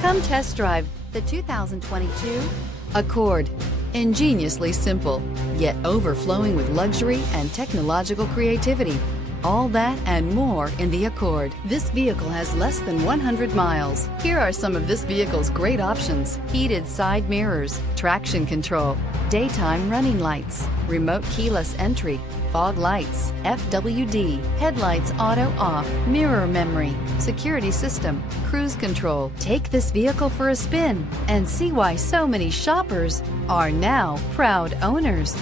Come test drive the 2022 Accord. Ingeniously simple, yet overflowing with luxury and technological creativity. All that and more in the Accord. This vehicle has less than 100 miles. Here are some of this vehicle's great options: heated side mirrors, traction control, daytime running lights, remote keyless entry, fog lights, FWD, headlights auto off, mirror memory, security system, cruise control. Take this vehicle for a spin and see why so many shoppers are now proud owners.